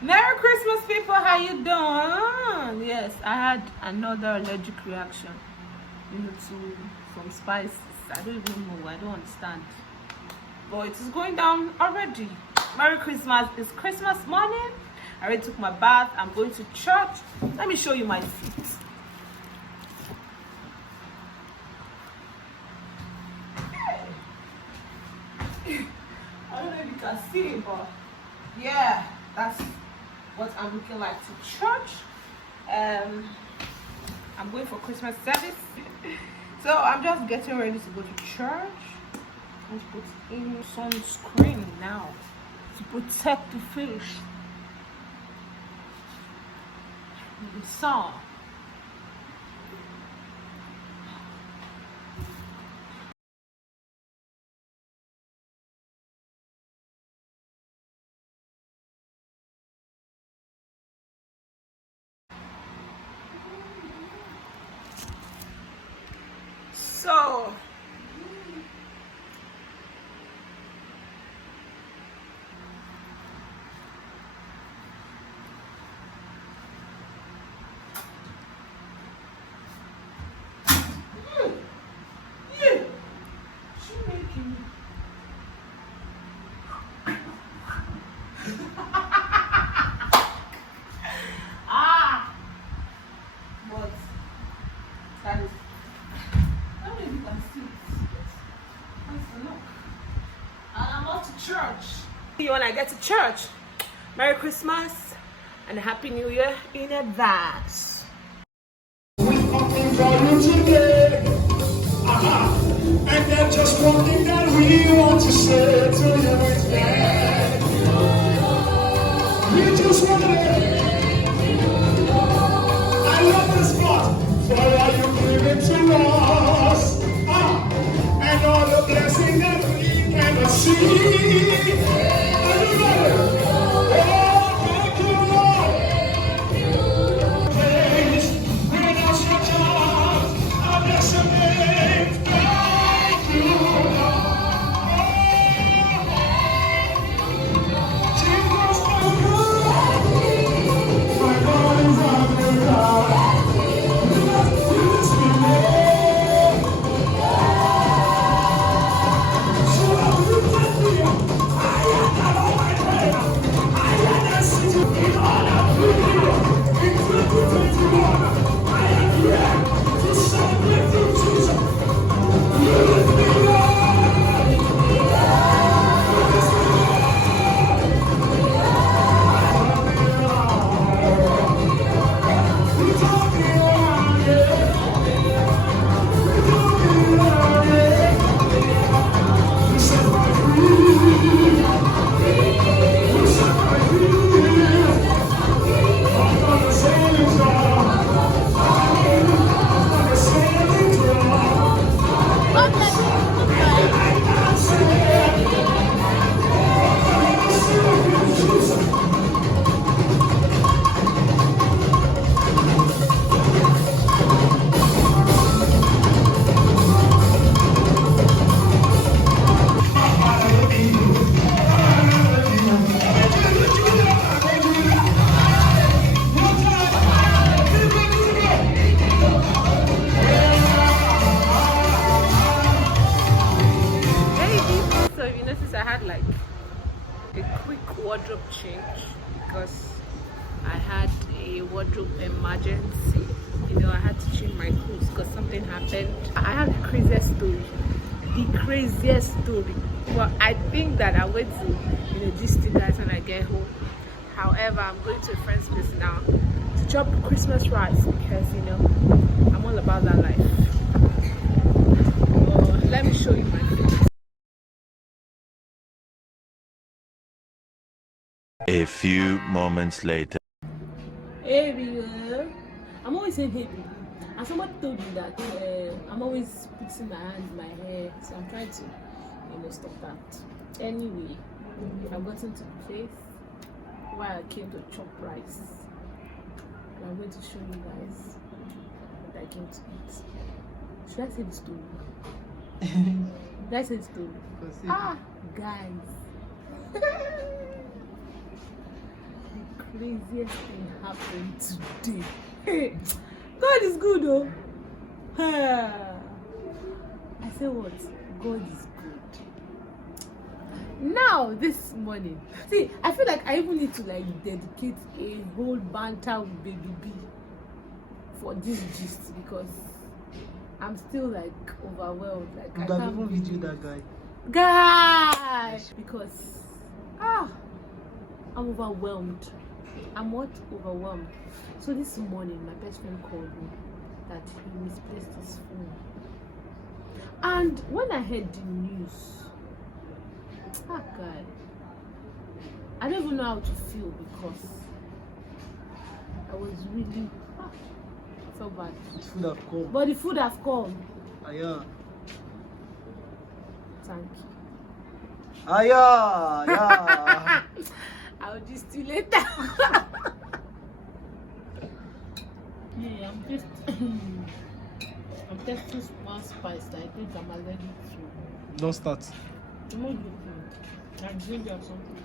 Merry Christmas, people. How you doing? Yes, I had another allergic reaction, to some spices. I don't even know. I don't understand. But it is going down already. Merry Christmas. It's Christmas morning. I already took my bath. I'm going to church. Let me show you my feet. I don't know if you can see, but yeah, that's what I'm looking like to church. I'm going for Christmas service. So I'm just getting ready to go to church. Let's put in sunscreen now to protect the fish from the sun. So but that is, I don't know if you can see it. That's the look. And I'm off to church. See you when I get to church. Merry Christmas and Happy New Year in advance. We're talking for you today. And there's just one thing that we want to say to you is that we just want to. I love this part for all you giving to us, and all the blessings that we cannot see. Are you ready? Oh, thank you, Lord. Praise, bring us your joy. I bless your name. Thank you, Lord. Jesus, my God. My God is on the God. So if you notice, I had like a quick wardrobe change because I had a wardrobe emergency. I had to change my clothes because something happened. I have the craziest story. Well, I think that I'm going to, gist you guys when I get home. However, I'm going to a friend's place now to chop Christmas rice because, I'm all about that life. Let me show you my face. A few moments later. Hey, everyone. I'm always saying hey, baby. And somebody told me that I'm always putting my hand in my hair, so I'm trying to, stop that. Anyway, I've gotten to the place where I came to chop rice. And I'm going to show you guys what I came to eat. Should I say the story? Should I say the story? Guys. craziest thing happened today. Hey, God is good, oh. I say what? God is good. Now this morning, see, I feel like I even need to like dedicate a whole banter with Baby B for this gist because I'm still like overwhelmed. Like I can't even believe video that guy because I'm overwhelmed. I'm what? Overwhelmed. So this morning my best friend called me that he misplaced his phone, and when I heard the news, God, I don't even know how to feel because I was really so bad. the food have come. But the food have come. Yeah. Thank you. Yeah. I'll just see you later. Yeah, I'm testing one spice that I think I'm allergic to. Don't start. I'm not looking. Like ginger or something.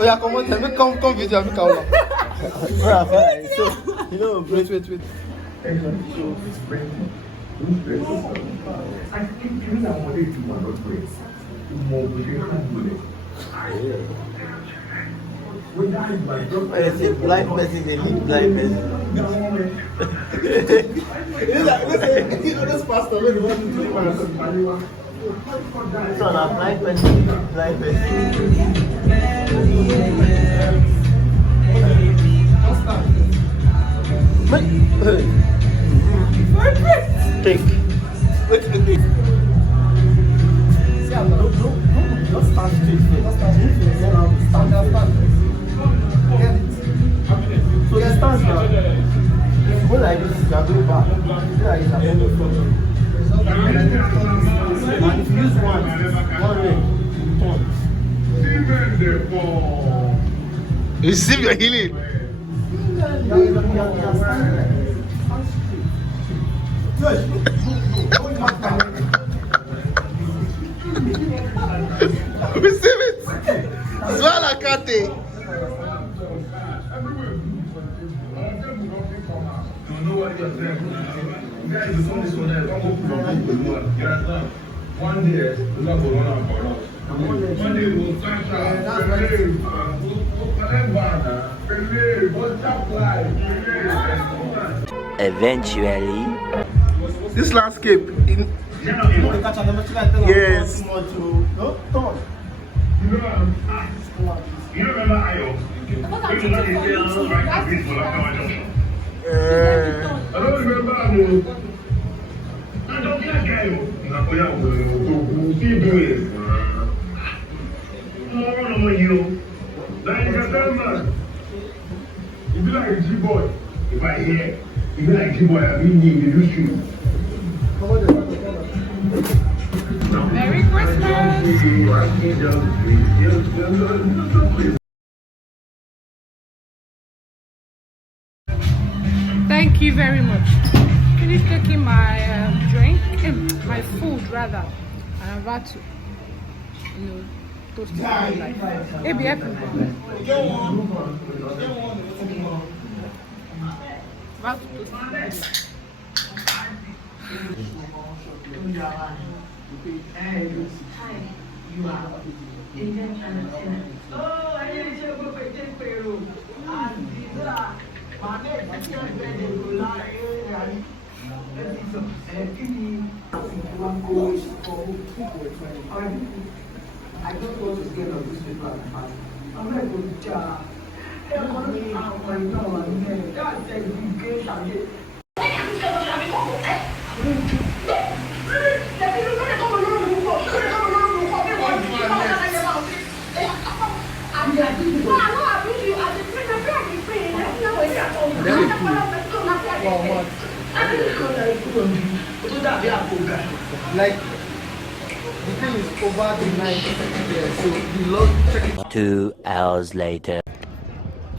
Oh yeah, come on, tell me, come video, me come. So, you know, wait. I say blind person, they leave blind person. You know this pastor when he wants to do so now blind person. Take. Just stand straight. So the stance now. Go like this, you are going back. Like this, and if you use one leg, turn. You see your healing. Receive it. Zwala kate. One day, we're not going to run out. One day, we'll start Eventually. This landscape in yes. You remember Ayo? I don't remember. I don't care, guy. You. Like September. You be like G-boy. If I hear, you be like G-boy, I mean you do shoot. Merry Christmas! Thank you very much. Finished taking my drink, my food rather, and I'm about to, toast it like. Hey, be happy. About to toast it. Hi, you are Indian China. Oh, I didn't say go for I don't want to get on this paper and pass. I'm not going to try. God said, be great and get. Like, the thing is over the night, yeah, so the Lord check it. 2 hours later.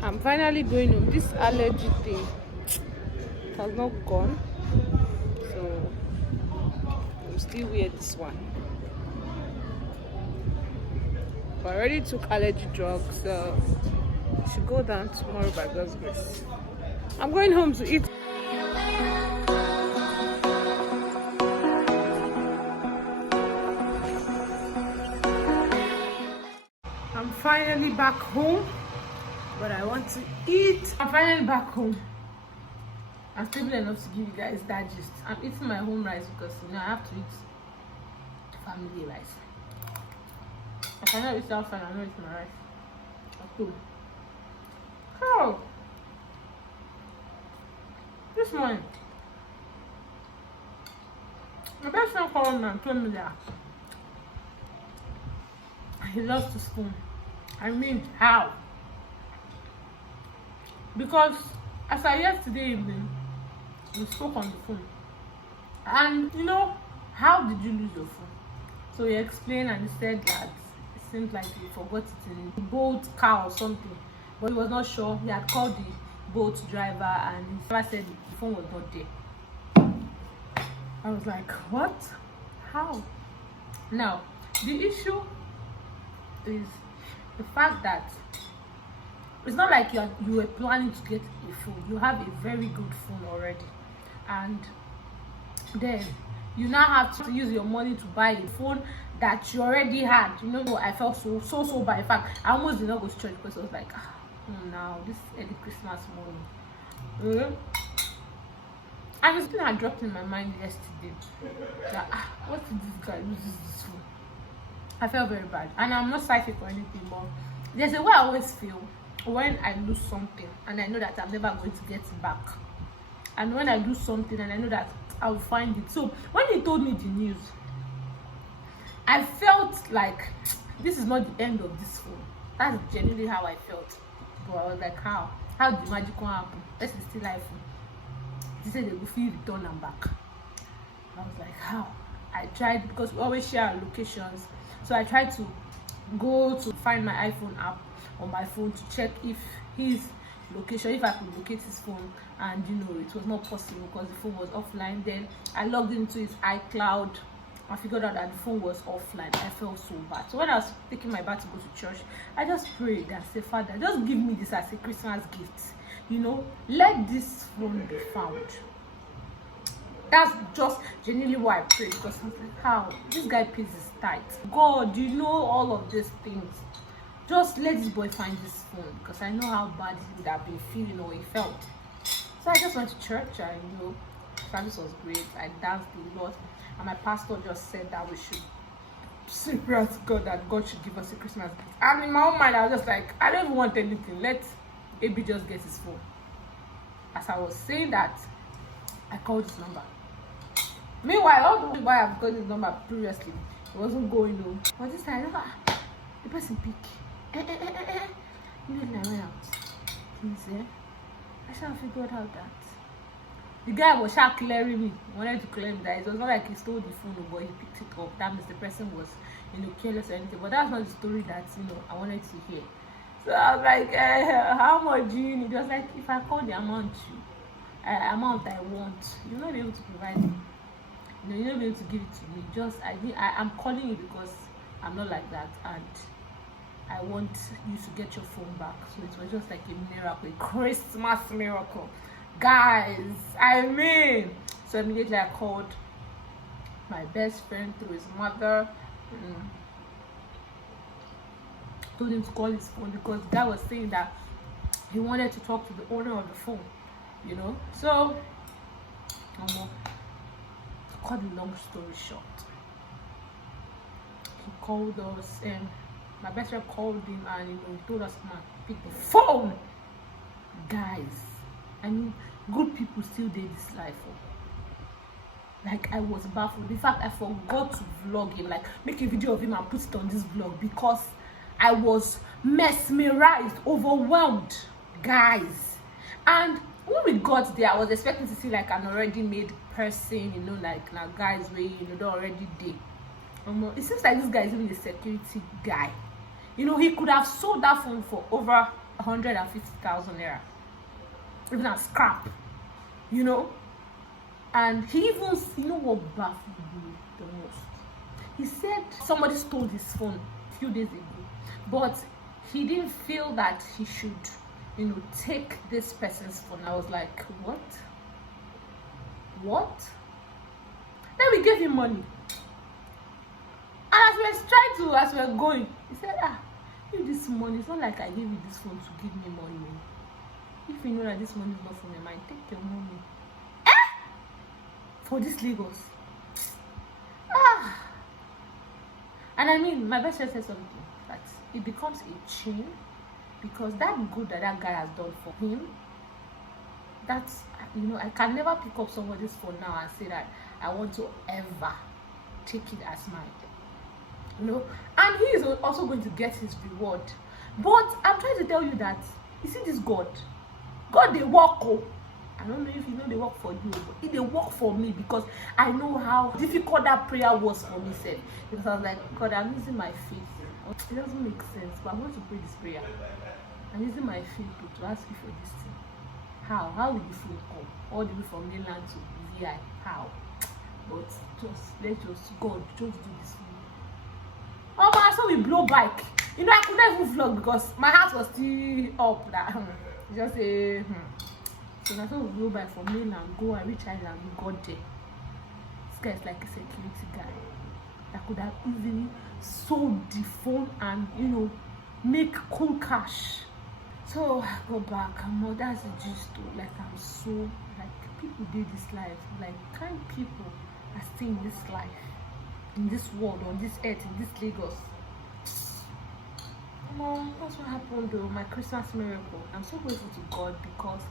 I'm finally going home. This allergy thing has not gone, so I'm still wear this one. But I already took allergy drugs, so I should go down tomorrow by God's grace. I'm going home to eat. I'm finally back home, but I want to eat. I'm finally back home. I'm stable enough to give you guys that gist. I'm eating my home rice because I have to eat family rice. I cannot eat outside. I'm not eating my rice. Cool. Oh, this morning, my best friend called me and told me that he lost his phone. I mean, how? Because as I yesterday evening, we spoke on the phone, and how did you lose your phone? So he explained and he said that it seemed like he forgot it in the boat car or something, but he was not sure. He had called the boat driver and he never said the phone was not there. I was like, what? How? Now the issue is the fact that it's not like you were planning to get a phone. You have a very good phone already, and then you now have to use your money to buy a phone that you already had. I felt so bad. In fact, I almost did not go to church because I was like, now this early Christmas morning. And this thing had dropped in my mind yesterday that what did this guy loses this phone? I felt very bad, and I'm not psychic or anything, but there's a way I always feel when I lose something and I know that I'm never going to get it back, and when I lose something and I know that I will find it. So when he told me the news, I felt like this is not the end of this phone. That's genuinely how I felt. But I was like, how did the magic one happen? This is still iPhone. He said they will feel return and back. I was like, how? I tried, because we always share our locations, so I tried to go to find my iPhone app on my phone to check if his location, if I could locate his phone, and it was not possible because the phone was offline. Then I logged into his iCloud. I figured out that the phone was offline. I felt so bad. So when I was taking my bag to go to church, I just prayed and said, Father, just give me this as a Christmas gift. Let this phone be found. That's just genuinely why I prayed, because I was like, how? This guy pays his tithe. God, you know all of these things. Just let this boy find this phone, because I know how bad he would have been feeling or he felt. So I just went to church, and service was great. I danced a lot, and my pastor just said that we should say prayer to God, that God should give us a Christmas gift. And in my own mind, I was just like, I don't even want anything. Let AB just get his phone. As I was saying that, I called his number. Meanwhile, all the while I've got his number previously, it wasn't going on. But this time, the person pick. Immediately I went out. I shall figured out that the guy was clearing me. He wanted to clear me that it was not like he stole the phone, but he picked it up. That means the person was, careless or anything. But that's not the story that I wanted to hear. So I was like, how much do you need? It was like, if I call the amount I want, you'll not be able to provide it. You're not be able to give it to me. I'm calling you because I'm not like that, and I want you to get your phone back. So it was just like a miracle, a Christmas miracle, guys. So immediately I called my best friend through his mother. Told him to call his phone, because the guy was saying that he wanted to talk to the owner of the phone, you know. So to cut the long story short, he called us, and my best friend called him, and he told us, man, pick the phone. Guys, I mean, good people still did this life. Like, I was baffled. In fact, I forgot to vlog him, like make a video of him and put it on this vlog, because I was mesmerized, overwhelmed, guys. And when we got there, I was expecting to see like an already made person, you know, like now guys where, you know, they're already there. It seems like this guy is even a security guy. You know, he could have sold that phone for over 150,000 naira, even as scrap, you know. And he even, you know what baffled me the most? He said somebody stole his phone a few days ago, but he didn't feel that he should, you know, take this person's phone. I was like, what? Then we gave him money. And as we were going, he said, give this money. It's not like I gave you this phone to give me money. If you know that this money is not from your mind, take your money. For this Lagos. And I mean, my best friend said something that it becomes a chain, because that good that guy has done for him, that's, you know, I can never pick up somebody's phone now and say that I want to ever take it as mine, you know. And he is also going to get his reward. But I'm trying to tell you that, you see, this God they work. I don't know if you know they work for you, but they work for me, because I know how difficult that prayer was for me, said. Because I was like, God, I'm using my faith. It doesn't make sense, but I want to pray this prayer. I'm using my faith to ask you for this thing. How will the phone come all the way from mainland to VI? How? But God just do this for me. Oh man, so we blow bike. You know, I could not even vlog because my heart was still up. That just say. So that's why we blow bike from mainland, go and reach island. We got there. This guy is like a security guy that could have easily sold the phone and, you know, make cool cash. So I go back, and that's the gist too. Like, I'm so, like, people do this life. Like, kind people are still in this life, in this world, on this earth, in this Lagos. That's what happened though. My Christmas miracle. I'm so grateful to God, because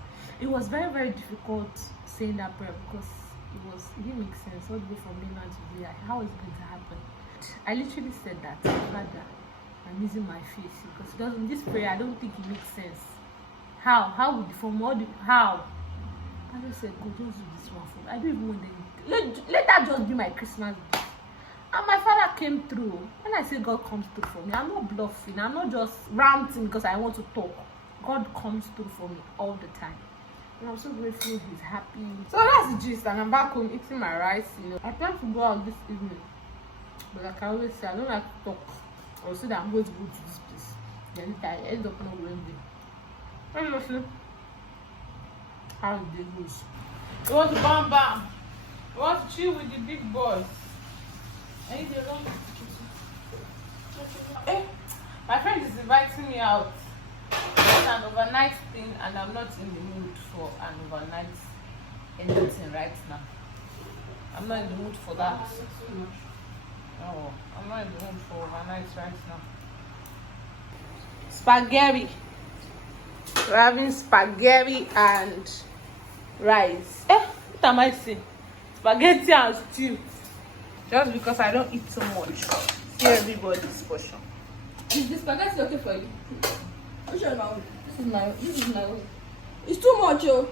it was very, very difficult saying that prayer, because it didn't make sense all the way from mainland to VI. How is it going to happen? I literally said that, Father, I'm using my faith, because it doesn't, this prayer, I don't think it makes sense. How would from all the how? I just said, go, just do this one for me. I don't even want anything. Let that just be my Christmas gift. And my father came through. When I say God comes through for me, I'm not bluffing. I'm not just ranting because I want to talk. God comes through for me all the time. And I'm so grateful he's happy. So that's the gist. And I'm back home eating my rice. You know, I plan to go out this evening, but like I always say, I don't like to talk. I'll say that I'm going to go to this place. Then I end up not going there. And listen, how the day goes. You want to bam bam. You want to chill with the big boys. Hey, my friend is inviting me out. It's an overnight thing, and I'm not in the mood for an overnight anything right now. I'm not in the mood for that. No, I'm not in the mood for overnight right now. Spaghetti. We're having spaghetti and rice. What am I saying? Spaghetti and stew. Just because I don't eat so much. See everybody's portion. Is the spaghetti okay for you? Which one now? This is my own. It's too much, oh.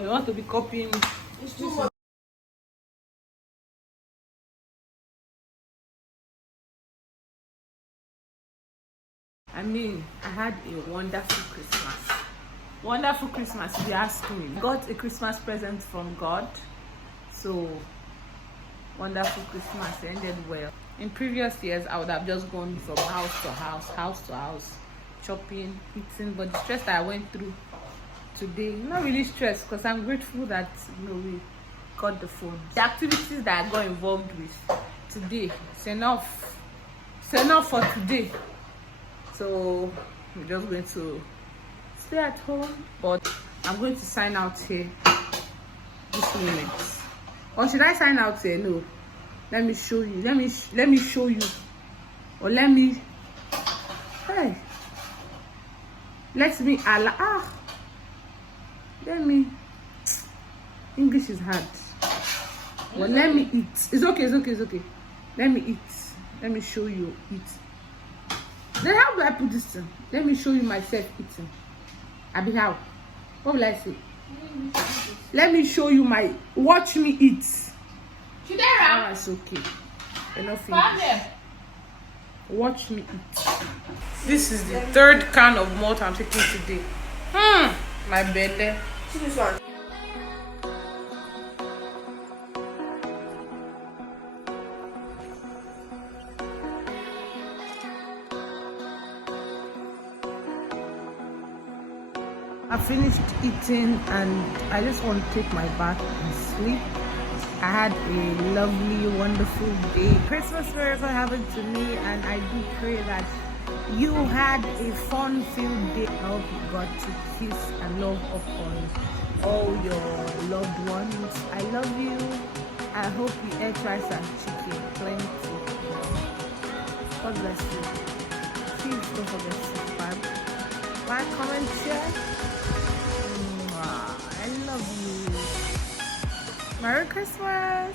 You want to be copying me? It's too much. I mean, I had a wonderful Christmas. Wonderful Christmas, if you ask me. Got a Christmas present from God. So, wonderful Christmas, ended well. In previous years, I would have just gone from house to house, shopping, eating. But the stress that I went through today, not really stressed, because I'm grateful that, you know, we got the phone. The activities that I got involved with today, it's enough for today. So I'm just going to stay at home, but I'm going to sign out here this minute. Or should I sign out here? No. Let me show you. Let me show you. Or let me. Hey. Let me allow. Let me. English is hard. Well, let me eat. It's okay. Let me eat. Let me show you eat. Then how do I put this thing? Let me show you myself eating. Abi how? What will I say? Let me show you my. Watch me eat. Oh, it's okay. Enough English. Watch me eat. This is the third can of malt I'm taking today. My belly. See this one. I finished eating and I just want to take my bath and sleep. I had a lovely, wonderful day. Christmas miracle happened to me, and I do pray that you had a fun-filled day. I hope you got to kiss and love upon all your loved ones. I love you. I hope you ate rice and chicken plenty. God bless you. Please don't forget to subscribe, like, comment, share. I love you. Merry Christmas.